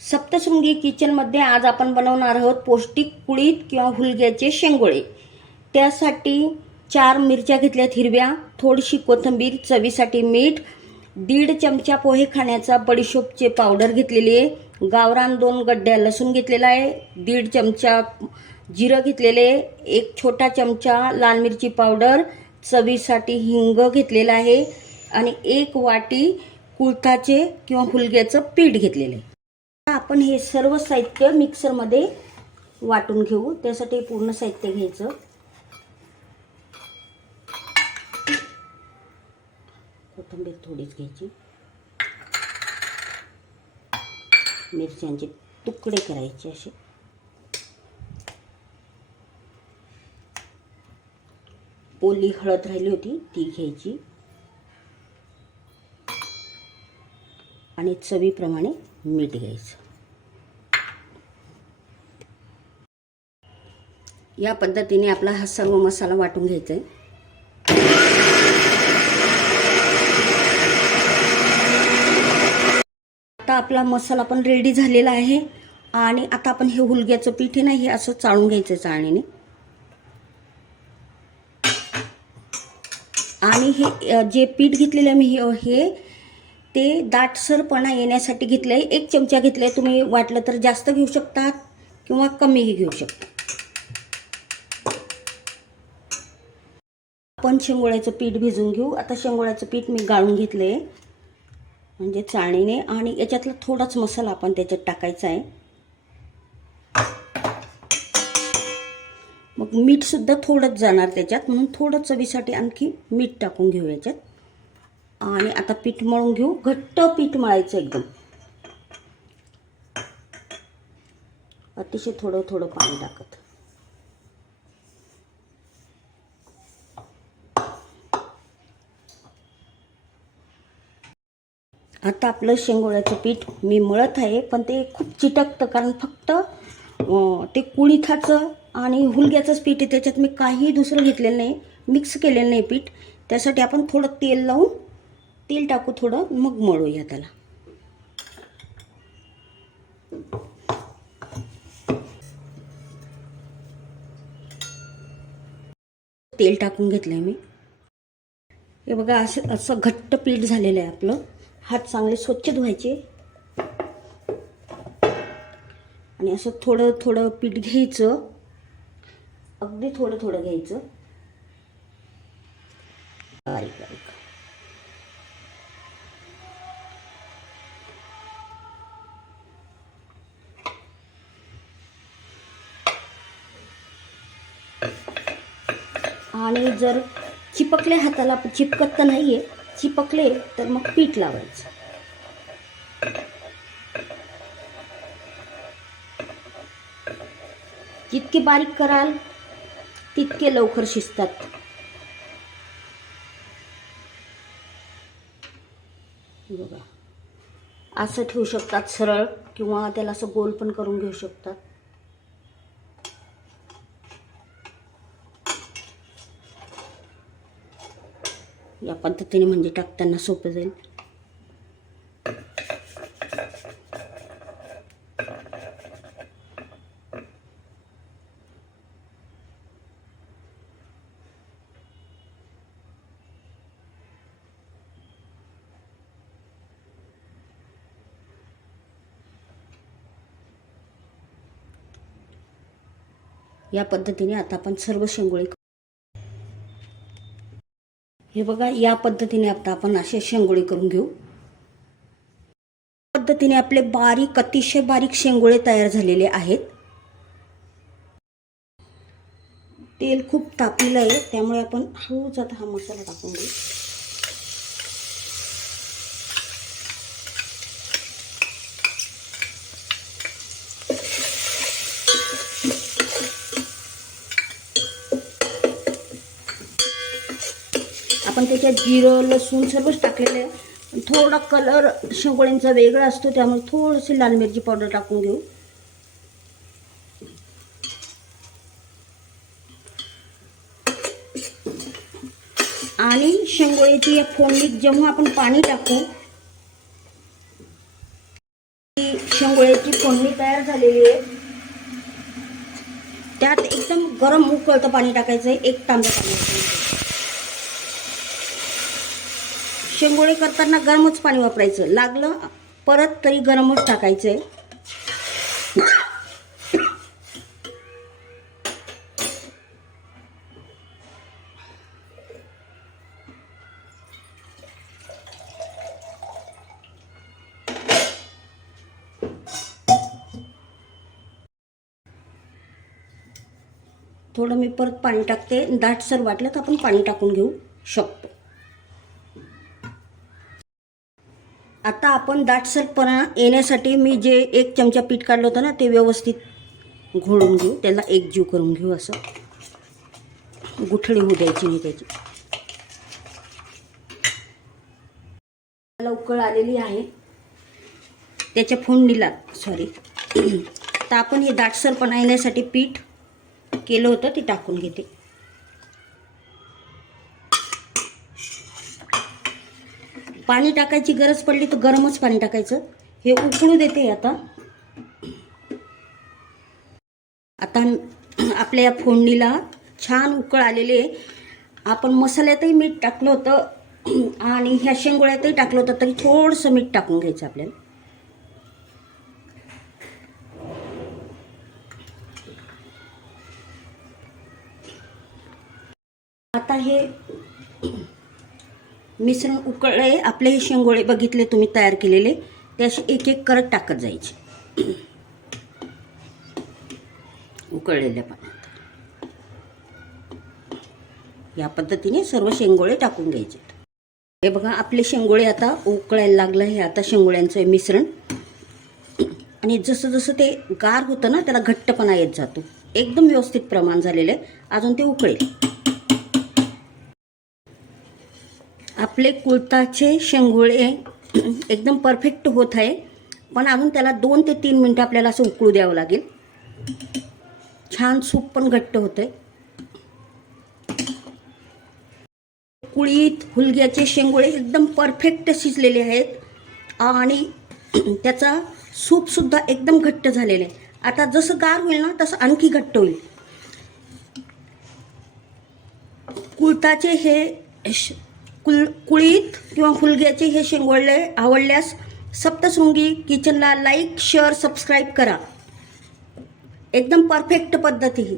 सप्तशृंगी किचनमध्ये आज आपण बनवणार आहोत पौष्टिक कुळीत किंवा हुलग्याचे शेंगोळे. त्यासाठी चार मिरच्या घेतल्यात हिरव्या थोडीशी कोथिंबीर चवीसाठी मीठ दीड चमचा पोहे खाण्याचा बडीशोपचे पावडर घेतलेली आहे. गावरान दोन गड्ड्या लसूण घेतलेला आहे दीड चमचा जिरं घेतलेले एक छोटा चमचा लाल मिरची पावडर चवीसाठी हिंग घेतलेला आहे आणि एक वाटी कुळथाचे किंवा हुलग्याचं पीठ घेतलेलं आहे. आपण हे सर्व साहित्य मिक्सरमध्ये वाटून घेऊ. त्यासाठी पूर्ण साहित्य घ्यायचं. कोथिंबीर थोडीच घ्यायची. मिरच्यांचे तुकडे करायचे असे. ओली हळद राहिली होती ती घ्यायची. आणि चवीप्रमाणे मीठ घ्यायचं. या पद्धतीने आपला हा सर्व मसाला वाटून घ्यायचा आहे आता आपला मसाला पण रेडी झालेला आहे आणि आता आपण हे हुलग्याचं पीठ आहे ना हे असं चाळून घ्यायचं चाळणीने. आणि हे जे पीठ घेतलेलं आहे मी हे- हे ते दाटसरपणा येण्यासाठी घेतलं आहे एक चमचा घेतलं आहे तुम्ही वाटलं तर जास्त घेऊ शकतात किंवा कमीही घेऊ शकता आपण शेंगोळ्याचं पीठ भिजवून घेऊ. आता शेंगोळ्याचं पीठ मी गाळून घेतलं आहे म्हणजे चाळणीने आणि याच्यातला थोडाच मसाला आपण त्याच्यात टाकायचा आहे. मग मीठसुद्धा थोडंच जाणार त्याच्यात. म्हणून थोडं चवीसाठी आणखी मीठ टाकून घेऊ याच्यात. आणि आता पीठ मळून घेऊ. घट्ट पीठ मळायचं एकदम. अतिशय थोडं थोडं पाणी टाकत. आता आपलं शेंगोळ्याचं पीठ मी मळत आहे पण ते खूप चिटकतं कारण फक्त ते कुळीथाचं आणि हुलग्याचंच पीठ आहे. त्याच्यात मी काही दुसरं घेतलेलं नाही मिक्स केलेलं नाही पीठ. त्यासाठी आपण थोडं तेल लावून तेल टाकू थोडं मग मळूया त्याला. तेल टाकून घेतलं आहे मी. हे बघा असं असं घट्ट पीठ झालेलं आहे आपलं. हात चांगले स्वच्छ धुवायचे. आणि असं थोडं थोडं पीठ घ्यायचं. अगदी थोडं थोडं घ्यायचं. बारीक बारीक. आणि जर चिपकले हाताला चिपकत तर नाही आहे चिपकले तर मग पीठ लावायचं. जितके बारीक कराल तितके लवकर शिजतात. बघा. असं ठेवू शकतात सरळ किंवा त्याला असं गोल पण करून घेऊ शकतात. पद्धतीने म्हणजे टाकताना सोपं जाईल. या पद्धतीने आता आपण सर्व शेंगोळी हे बघा या पद्धतीने आता आपण असे शेंगोळे करून घेऊ. पद्धतीने आपले बारीक अतिशय बारीक शेंगोळे तयार झालेले आहेत. तेल खूप तापलेलं आहे त्यामुळे आपण हळूच आता हा मसाला टाकून घेऊ. आपण त्याच्यात जिरं लसूण सर्वच टाकलेलं आहे. थोडा कलर शेवगळ्यांचा वेगळा असतो त्यामुळे थोडीशी लाल मिरची पावडर टाकून घेऊ. आणि शेंगोळ्याची या फोडणीत जेव्हा आपण पाणी टाकू शेंगोळ्याची फोडणी तयार झालेली आहे. त्यात एकदम गरम उकळतं पाणी टाकायचं आहे एक तांब्या पाणी टाकायचं. शेंगोळे करताना गरमच पाणी वापरायचं. लागलं परत तरी गरमच टाकायचं. आहे थोडं मी परत पाणी टाकते. दाटसर वाटलं तर आपण पाणी टाकून घेऊ. शकतो आता आपण दाटसरपणा येण्यासाठी मी जे एक चमचा पीठ काढलं होतं ना ते व्यवस्थित घोळून घेऊ. त्याला एकजीव करून घेऊ असं. गुठळी होऊ द्यायची नाही त्याची. त्याला उकळ आलेली आहे. त्याच्या फोडणीला सॉरी तर आपण हे दाटसरपणा येण्यासाठी पीठ केलं होतं ते टाकून घेते. पाणी टाकायची गरज पडली तर गरमच पाणी टाकायचं. हे उकळू देते आता. आता आपल्या या फोडणीला छान उकळ आलेले आपण मसाल्यातही मीठ टाकलं होतं आणि ह्या शेंगोळ्यातही टाकलं होतं तरी थोडंसं मीठ टाकून घ्यायचं आपल्याला. आता हे मिश्रण उकळले आपले हे शेंगोळे बघितले तुम्ही तयार केलेले. ते असे एक एक करत टाकत जायचे. उकळलेल्या पाण्यात. या पद्धतीने सर्व शेंगोळे टाकून घ्यायचे. हे बघा आपले शेंगोळे आता उकळायला लागलं हे आता शेंगोळ्यांचं मिश्रण. आणि जसं जसं ते गार होतं ना त्याला घट्टपणा येत जातो. एकदम व्यवस्थित प्रमाण झालेलं आहे. अजून ते उकळेल. आपले कुळताचे शेंगोळे एकदम परफेक्ट होत आहे. पण अजून त्याला दोन ते तीन मिनटं आपल्याला असं उकळू द्यावं लागेल. छान सूप पण घट्ट होतं आहे कुळीत हुलग्याचे शेंगोळे एकदम परफेक्ट शिजलेले आहेत. आणि त्याचा सूपसुद्धा एकदम घट्ट झालेलं आहे. आता जसं गार होईल ना तसं आणखी घट्ट होईल. कुळताचे हे श- कुल कुळीत किंवा फुलग्याचे हे शेंगोळले आवडल्यास सप्तशृंगी किचनला लाईक शेअर सबस्क्राईब करा. एकदम परफेक्ट पद्धती ही